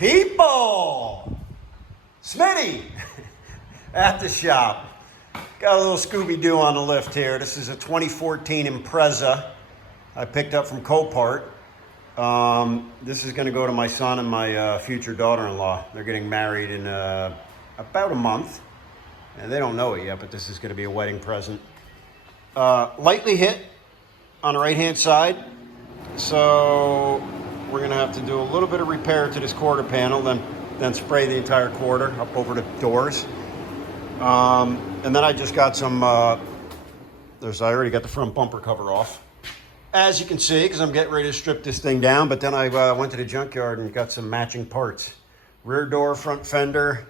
People! Smitty! At the shop. Got a little Scooby-Doo on the lift here. This is a 2014 Impreza I picked up from Copart. This is going to go to my son and my future daughter-in-law. They're getting married in about a month. And they don't know it yet, but this is going to be a wedding present. Lightly hit on the right-hand side. So we're going to have to do a little bit of repair to this quarter panel, then spray the entire quarter up over the doors. And then I just got some, I already got the front bumper cover off. As you can see, because I'm getting ready to strip this thing down, but then I went to the junkyard and got some matching parts. Rear door, front fender,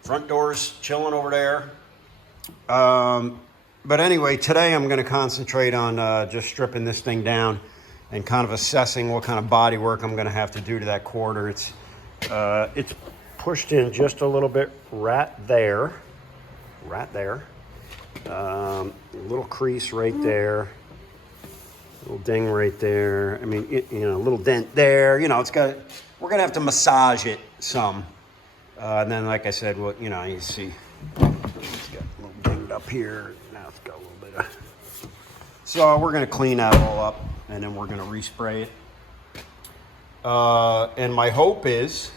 front door's chilling over there. But anyway, today I'm going to concentrate on just stripping this thing down and kind of assessing what kind of body work I'm going to have to do to that quarter. It's pushed in just a little bit right there. A little crease right there. Little ding right there. I mean, a little dent there. We're going to have to massage it some. And then, like I said, well, you see, it's got a little dinged up here. Now it's got a little bit of... So we're going to clean that all up, and then we're going to respray it. And my hope is,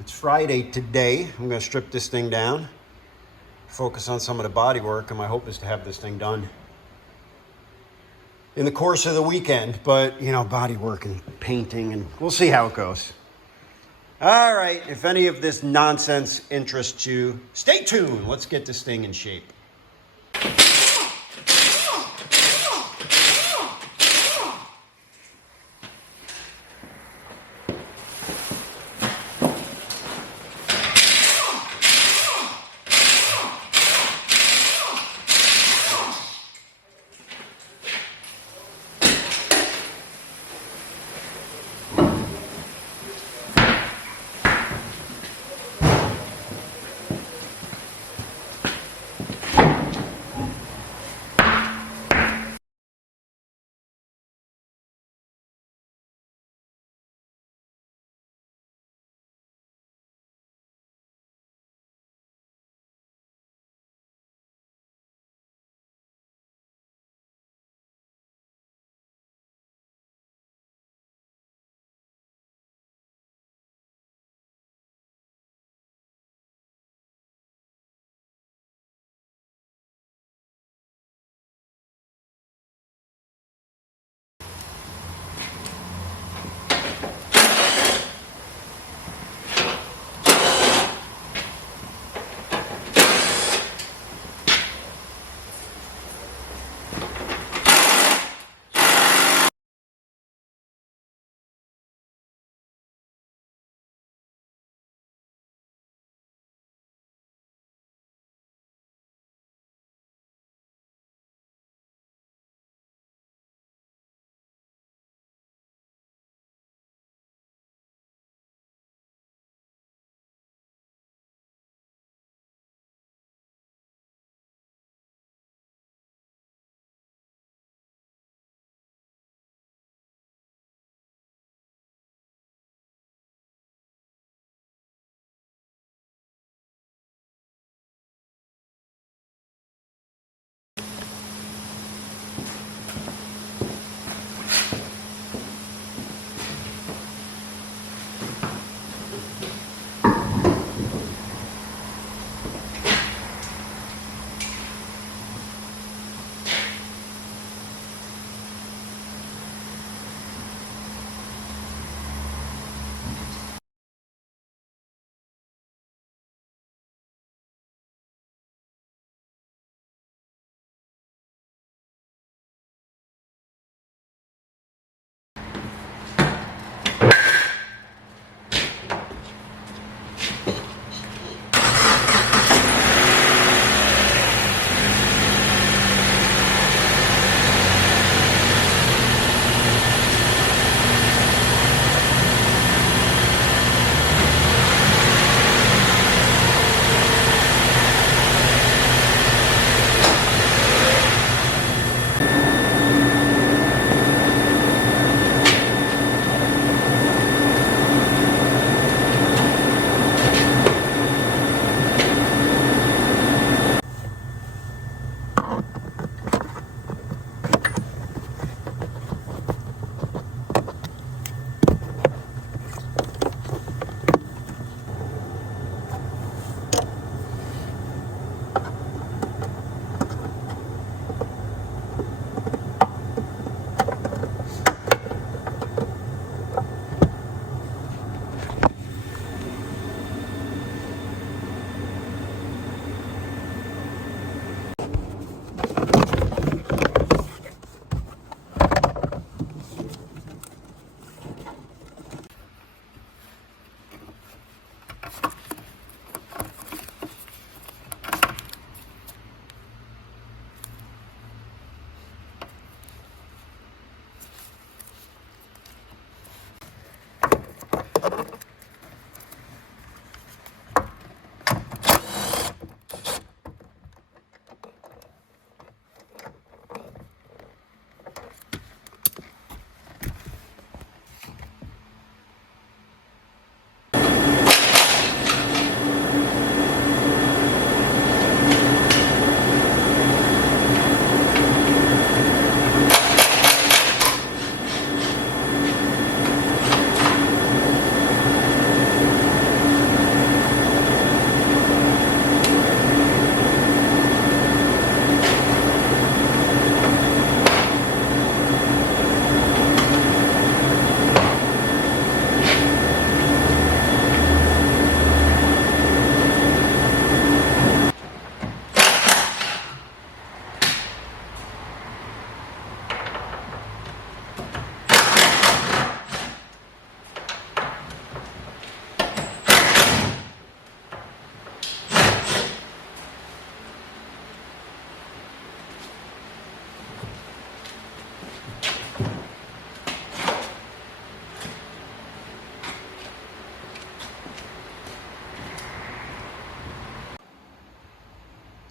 it's Friday today. I'm going to strip this thing down, focus on some of the body work, and my hope is to have this thing done in the course of the weekend. But, body work and painting, and we'll see how it goes. All right, if any of this nonsense interests you, stay tuned. Let's get this thing in shape.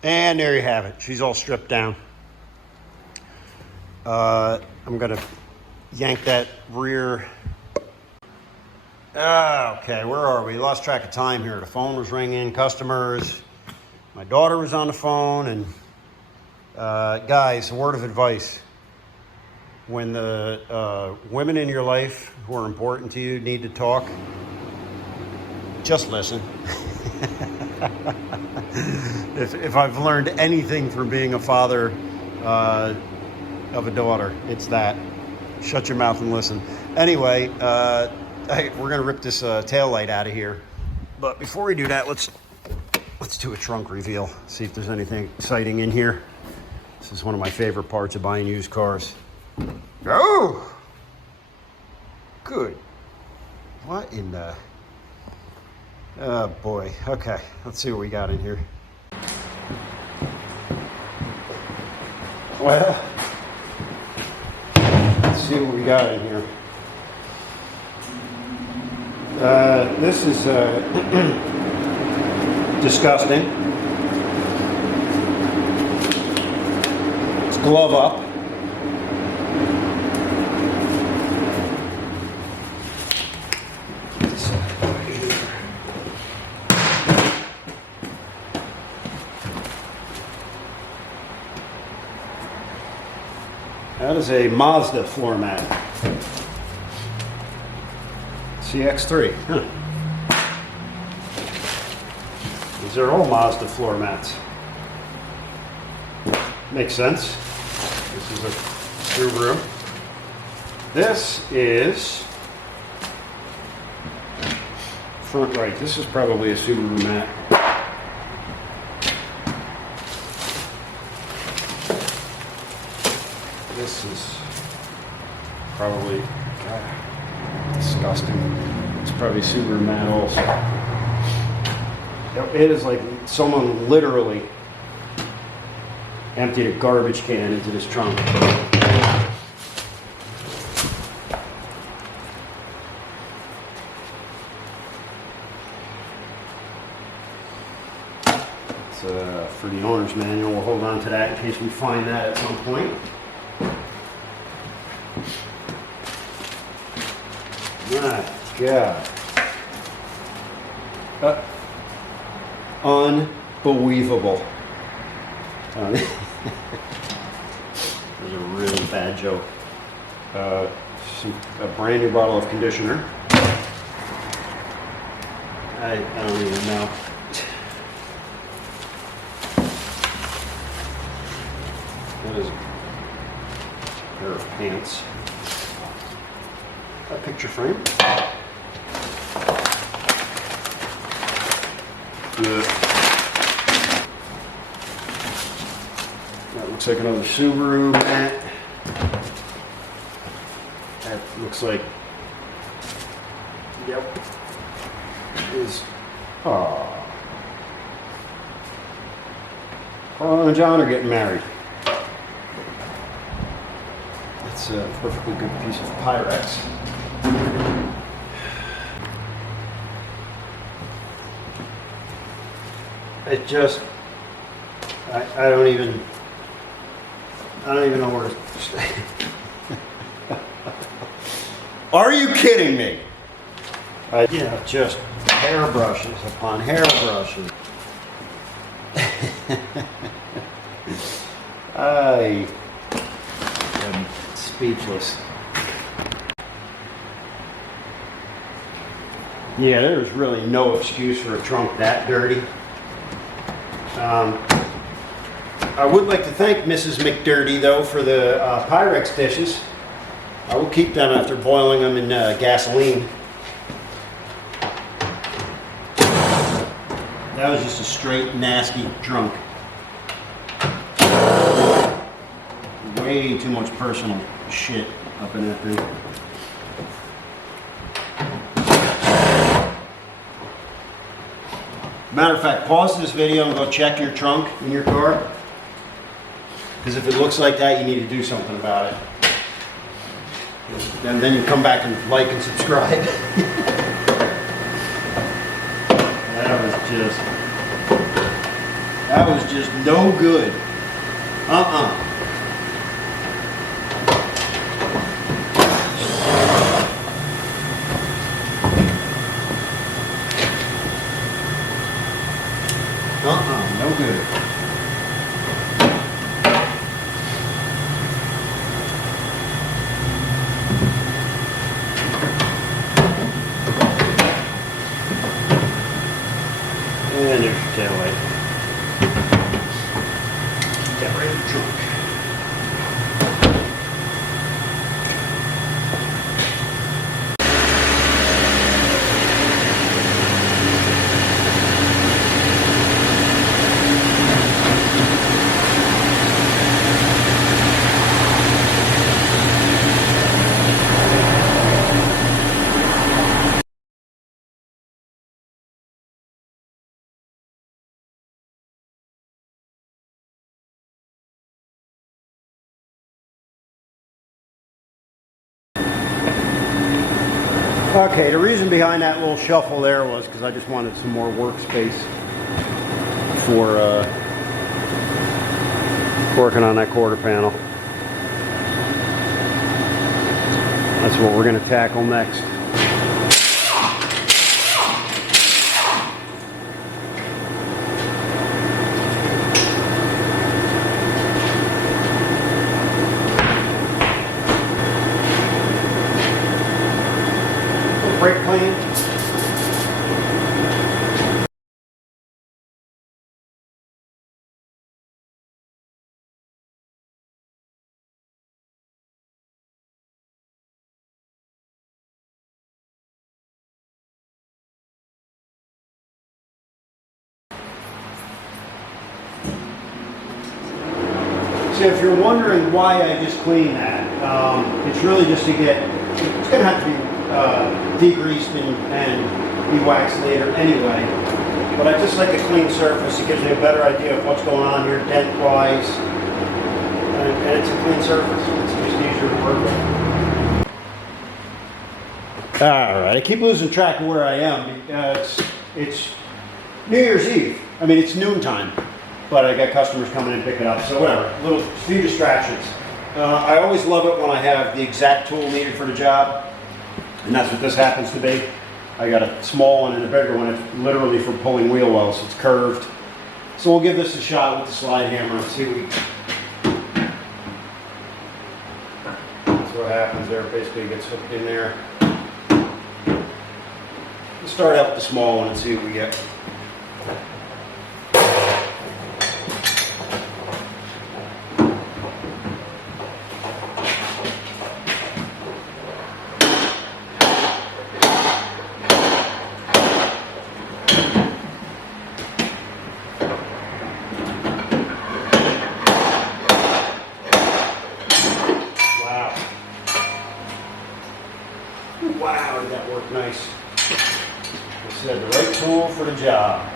And there you have it. She's all stripped down. I'm gonna yank that rear. Okay, where are we? Lost track of time here. The phone was ringing, customers. My daughter was on the phone, and guys, a word of advice. When the women in your life who are important to you need to talk, just listen. If I've learned anything from being a father of a daughter, it's that. Shut your mouth and listen. Anyway, we're going to rip this tail light out of here. But before we do that, let's do a trunk reveal. See if there's anything exciting in here. This is one of my favorite parts of buying used cars. Oh! Good. What in the... Oh boy. Okay, let's see what we got in here. Well, let's see what we got in here. This is disgusting. It's glove up. That is a Mazda floor mat. CX-3. Huh. These are all Mazda floor mats. Makes sense. This is a Subaru. This is front right. This is probably a Subaru mat. This is probably disgusting. It's probably Subaru mat also. It is like someone literally emptied a garbage can into this trunk. It's for the owner's manual. We'll hold on to that in case we find that at some point. My God. Unbelievable. There's a really bad joke. A brand new bottle of conditioner. I don't even know. That is a pair of pants. A picture frame. That looks like another Subaru mat. That looks like, yep, is, Carl and John are getting married. That's a perfectly good piece of Pyrex. It just, I don't even know where to stay. Are you kidding me? Just hairbrushes upon hairbrushes. I am speechless. Yeah, there's really no excuse for a trunk that dirty. I would like to thank Mrs. McDirty, though, for the Pyrex dishes. I will keep them after boiling them in gasoline. That was just a straight, nasty trunk. Way too much personal shit up in that thing. Matter of fact, pause this video and go check your trunk in your car. Because if it looks like that, you need to do something about it. And then you come back and like and subscribe. That was just no good. Uh-uh. No good. And there's your tail light. Get right in the trunk. Okay, the reason behind that little shuffle there was because I just wanted some more workspace for working on that quarter panel. That's what we're going to tackle next. Brake clean. So if you're wondering why I just cleaned that, it's really just to get, it's going to have to be degreased and de-waxed later anyway. But I just like a clean surface. It gives me a better idea of what's going on here dent-wise. And it's a clean surface. It's just easier to work with. Alright, I keep losing track of where I am. It's New Year's Eve. I mean, it's noontime. But I got customers coming in to pick it up, so whatever. Few distractions. I always love it when I have the exact tool needed for the job, and that's what this happens to be. I got a small one and a bigger one. It's literally for pulling wheel wells. It's curved. So we'll give this a shot with the slide hammer and see what happens there. Basically, it gets hooked in there. We'll start out with the small one and see what we get. Wow, did that work nice. I said the right tool for the job.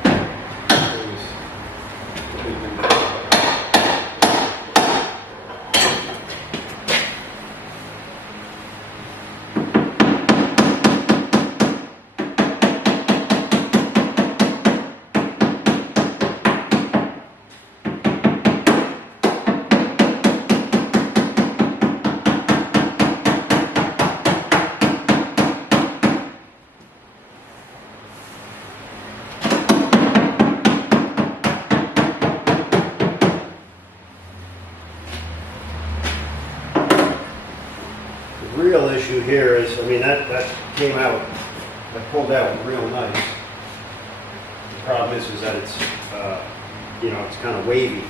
The real issue here is, I mean, that came out, that pulled out real nice. The problem is that it's, you know, it's kind of wavy.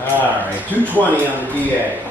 All right, 220 on the DA.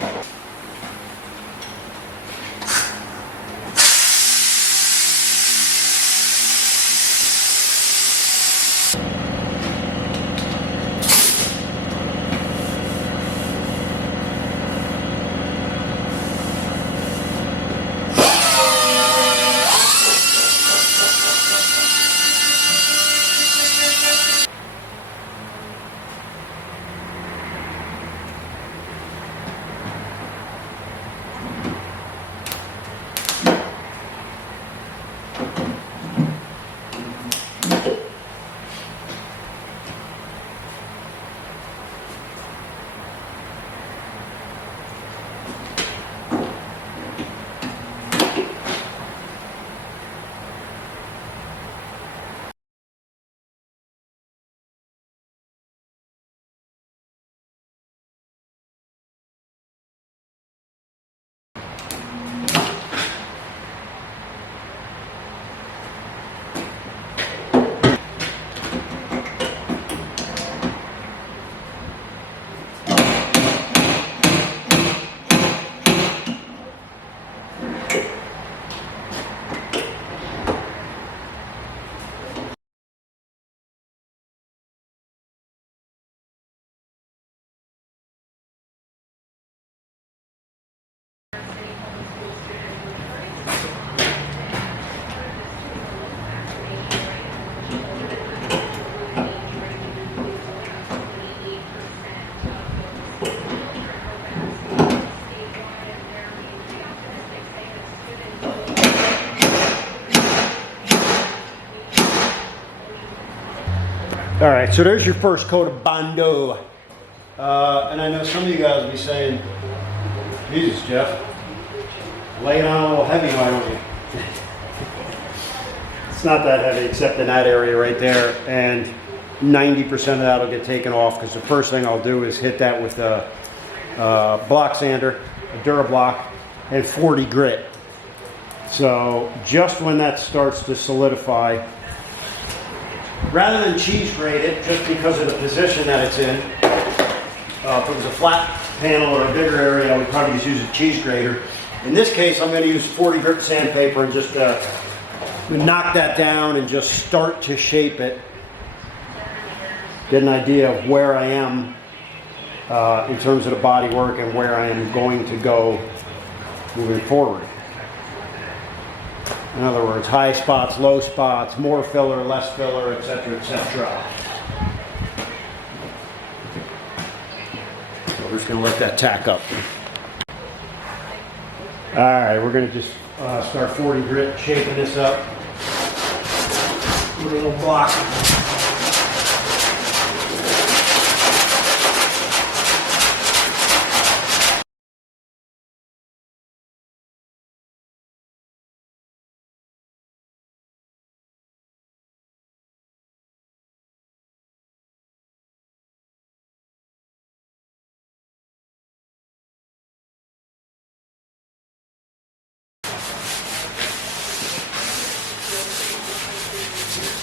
All right, so there's your first coat of Bondo. And I know some of you guys will be saying, Jesus, Jeff, lay it on a little heavy, why don't you? It's not that heavy, except in that area right there. And 90% of that will get taken off, because the first thing I'll do is hit that with a block sander, a Durablock, and 40 grit. So just when that starts to solidify, rather than cheese grate it, just because of the position that it's in, if it was a flat panel or a bigger area, I would probably just use a cheese grater. In this case, I'm going to use 40 grit sandpaper and just knock that down and just start to shape it. Get an idea of where I am in terms of the body work and where I am going to go moving forward. In other words, high spots, low spots, more filler, less filler, etc., etc. So we're just going to let that tack up. All right, we're going to just start 40 grit, shaping this up with a little block.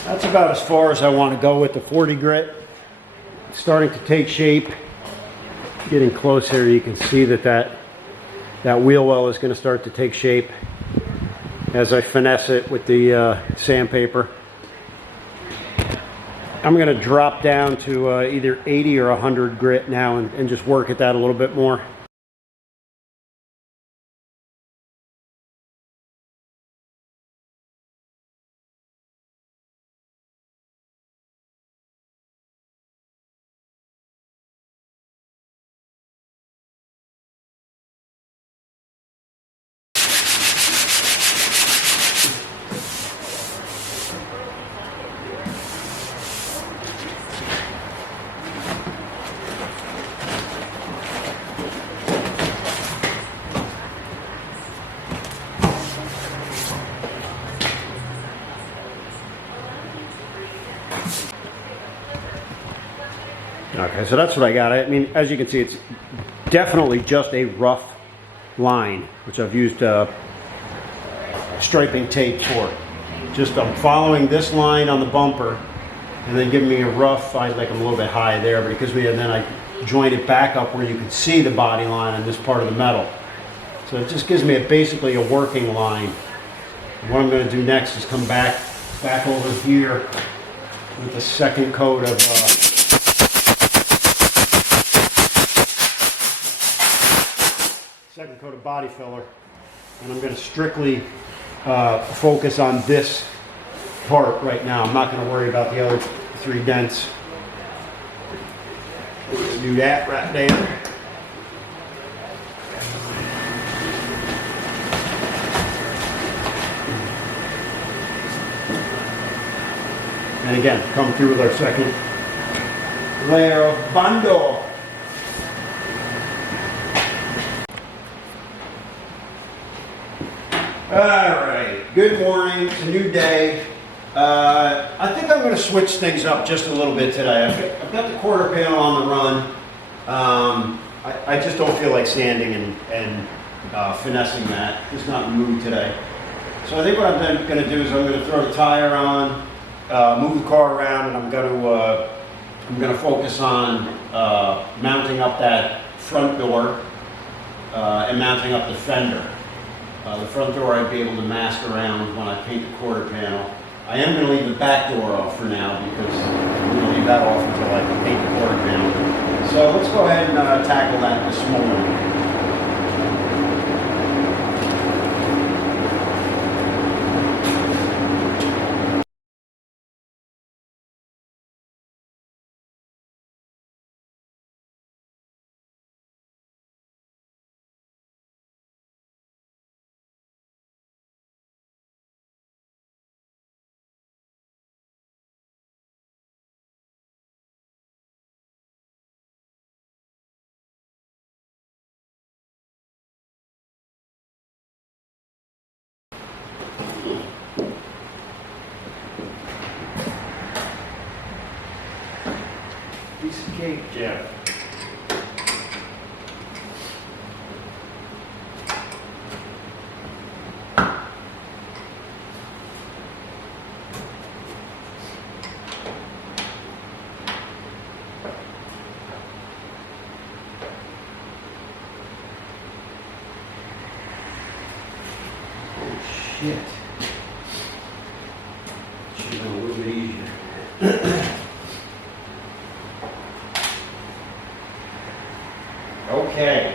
That's about as far as I want to go with the 40 grit. It's starting to take shape. Getting close here, you can see that wheel well is going to start to take shape as I finesse it with the sandpaper. I'm going to drop down to either 80 or 100 grit now and just work at that a little bit more. Okay, so that's what I got. I mean, as you can see, it's definitely just a rough line, which I've used striping tape for. Just I'm following this line on the bumper and then giving me a rough, I like I'm a little bit high there, but because then I joint it back up where you can see the body line on this part of the metal. So it just gives me basically a working line. And what I'm going to do next is come back over here with the second coat of body filler, and I'm going to strictly focus on this part right now. I'm not going to worry about the other 3 dents. We're going to do that right there. And again, come through with our second layer of bando. Alright, good morning, it's a new day. I think I'm going to switch things up just a little bit today. I've got the quarter panel on the run. I just don't feel like sanding and finessing that. Just not in the mood today. So I think what I'm going to do is I'm going to throw the tire on, move the car around, and I'm going to focus on mounting up that front door and mounting up the fender. The front door I'd be able to mask around when I paint the quarter panel. I am going to leave the back door off for now because I'm going to leave that off until I paint the quarter panel. So let's go ahead and tackle that this morning. Piece of cake, Jeff. Oh shit. Should have been a little bit easier. Okay.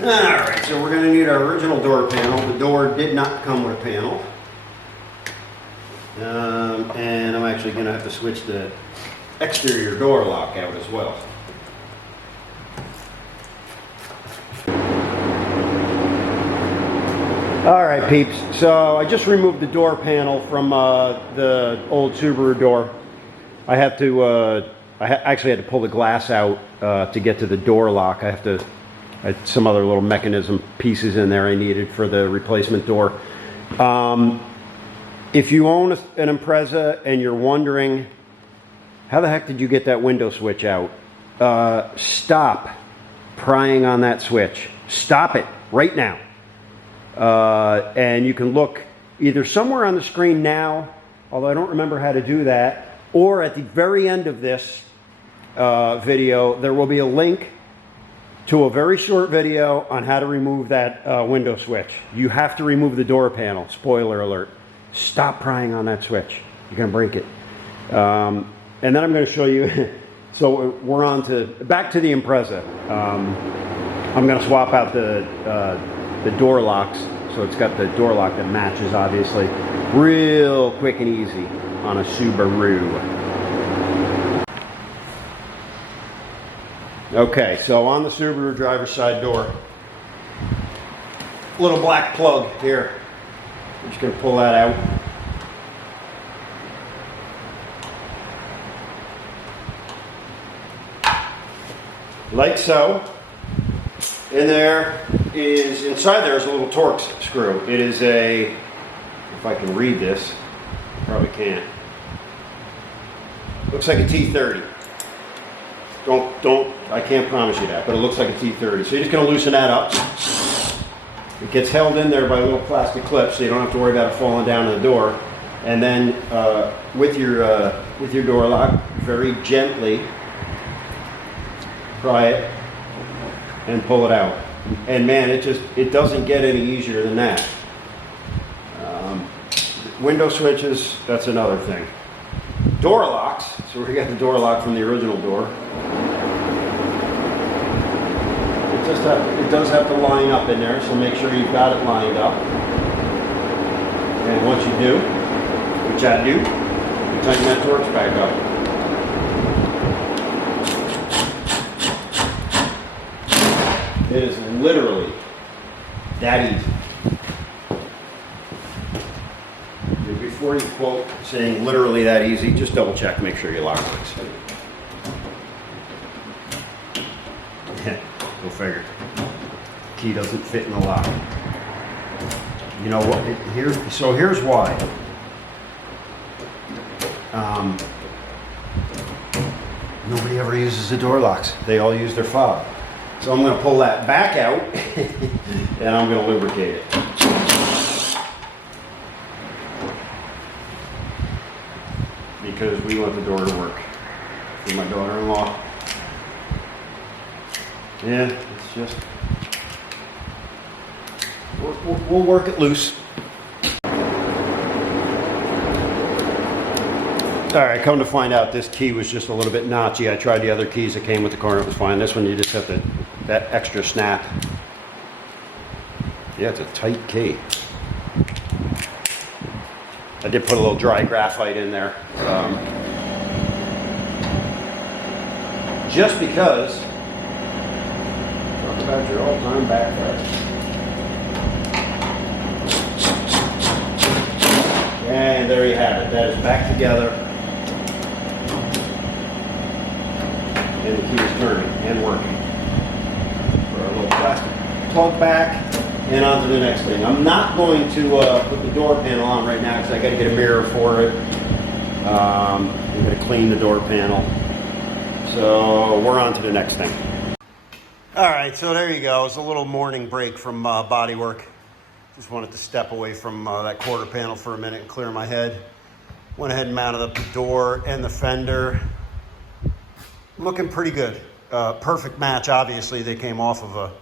Alright, so we're going to need our original door panel. The door did not come with a panel. And I'm actually going to have to switch the exterior door lock out as well. Alright peeps, so I just removed the door panel from the old Subaru door. I actually had to pull the glass out to get to the door lock. I had some other little mechanism pieces in there I needed for the replacement door. If you own an Impreza and you're wondering, how the heck did you get that window switch out? Stop prying on that switch. Stop it right now. And you can look either somewhere on the screen now, although I don't remember how to do that, or at the very end of this video, there will be a link to a very short video on how to remove that window switch. You have to remove the door panel. Spoiler alert. Stop prying on that switch. You're going to break it. And then I'm going to show you. So we're on to back to the Impreza. I'm going to swap out the door locks. So it's got the door lock that matches, obviously. Real quick and easy on a Subaru. Okay, so on the Subaru driver's side door, little black plug here. I'm just going to pull that out. Like so. And there is, inside there is a little Torx screw. It is a, if I can read this, probably can't. Looks like a T30. I can't promise you that, but it looks like a T30. So you're just going to loosen that up. It gets held in there by little plastic clips, so you don't have to worry about it falling down to the door. And then with your door lock, very gently pry it and pull it out. And man, it doesn't get any easier than that. Window switches, that's another thing. Door locks, so we got the door lock from the original door. It does have to line up in there, so make sure you've got it lined up. And once you do, which I do, you tighten that Torx back up. It is literally that easy. Before you quote saying literally that easy, just double check, make sure your lock works. Go figure. Key doesn't fit in the lock. You know what? Here's why. Nobody ever uses the door locks. They all use their fob. So I'm going to pull that back out and I'm going to lubricate it. Because we want the door to work. For my daughter-in-law. Yeah, it's just, we'll work it loose. All right, come to find out this key was just a little bit notchy. I tried the other keys that came with the car and it was fine. This one you just have that extra snap. Yeah, it's a tight key. I did put a little dry graphite in there. Just because, talk about your all-time backfire. And there you have it. That is back together. And the key is turning and working. For a little plastic plug back and on to the next thing. I'm not going to put the door panel on right now because I got to get a mirror for it. I'm going to clean the door panel. So we're on to the next thing. All right, so there you go. It's a little morning break from bodywork. Just wanted to step away from that quarter panel for a minute and clear my head. Went ahead and mounted up the door and the fender. Looking pretty good. Perfect match, obviously. They came off of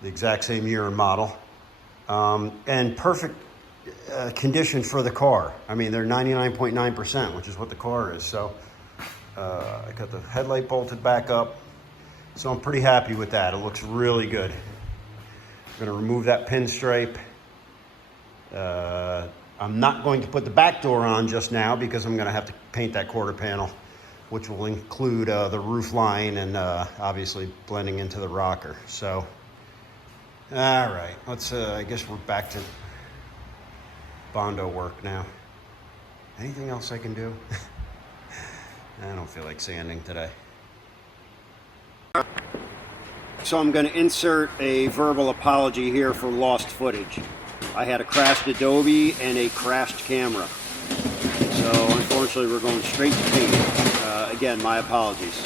the exact same year and model. And perfect condition for the car. I mean, they're 99.9%, which is what the car is. So I got the headlight bolted back up. So I'm pretty happy with that. It looks really good. I'm going to remove that pinstripe. I'm not going to put the back door on just now because I'm going to have to paint that quarter panel, which will include the roof line and obviously blending into the rocker. So, all right, let's, I guess we're back to Bondo work now. Anything else I can do? I don't feel like sanding today. So I'm going to insert a verbal apology here for lost footage. I had a crashed Adobe and a crashed camera. So unfortunately we're going straight to paint. Again, my apologies.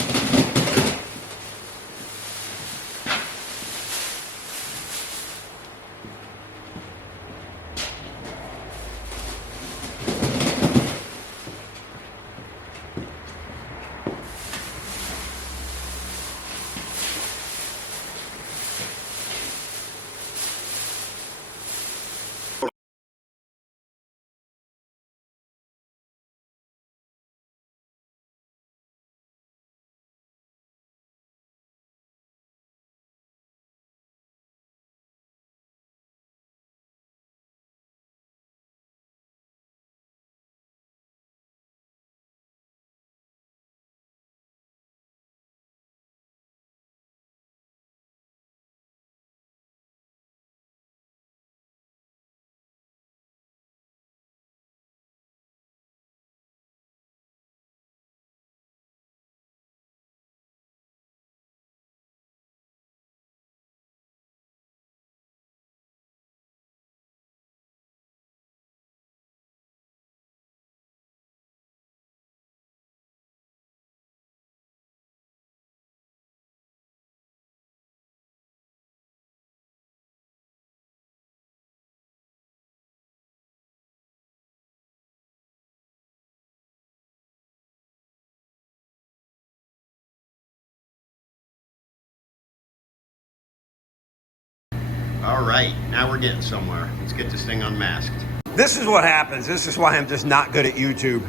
All right, now we're getting somewhere. Let's get this thing unmasked. This is what happens. This is why I'm just not good at YouTube.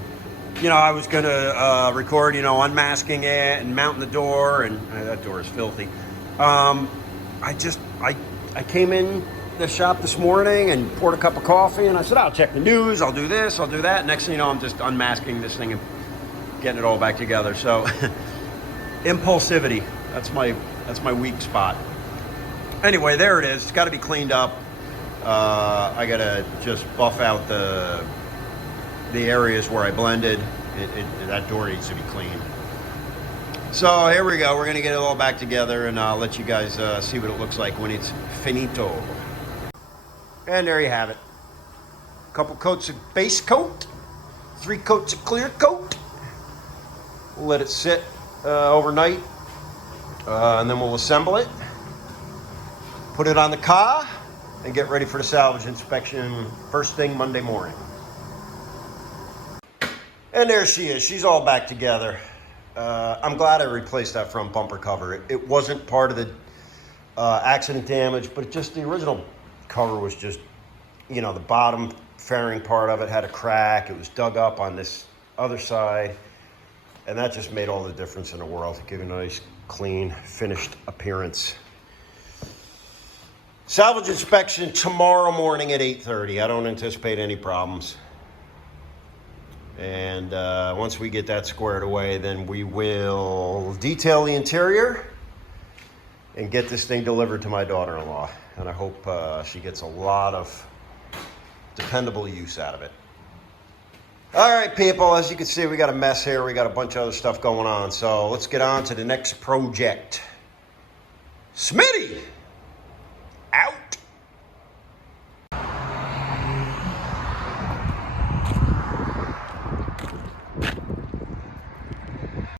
You know, I was gonna record, you know, unmasking it and mounting the door, and that door is filthy. I came in the shop this morning and poured a cup of coffee, and I said, I'll check the news, I'll do this, I'll do that. Next thing you know, I'm just unmasking this thing and getting it all back together. So, impulsivity, that's my weak spot. Anyway, there it is. It's got to be cleaned up. I got to just buff out the areas where I blended. That door needs to be cleaned. So here we go. We're going to get it all back together, and I'll let you guys see what it looks like when it's finito. And there you have it. A couple coats of base coat, 3 coats of clear coat. We'll let it sit overnight, and then we'll assemble it. Put it on the car and get ready for the salvage inspection first thing Monday morning. And there she is. She's all back together. I'm glad I replaced that front bumper cover. It wasn't part of the accident damage, but just the original cover was just, you know, the bottom fairing part of it had a crack. It was dug up on this other side. And that just made all the difference in the world to give it a nice, clean, finished appearance. Salvage inspection tomorrow morning at 8:30. I don't anticipate any problems. And once we get that squared away, then we will detail the interior and get this thing delivered to my daughter-in-law. And I hope she gets a lot of dependable use out of it. All right, people, as you can see, we got a mess here. We got a bunch of other stuff going on. So let's get on to the next project. Smitty!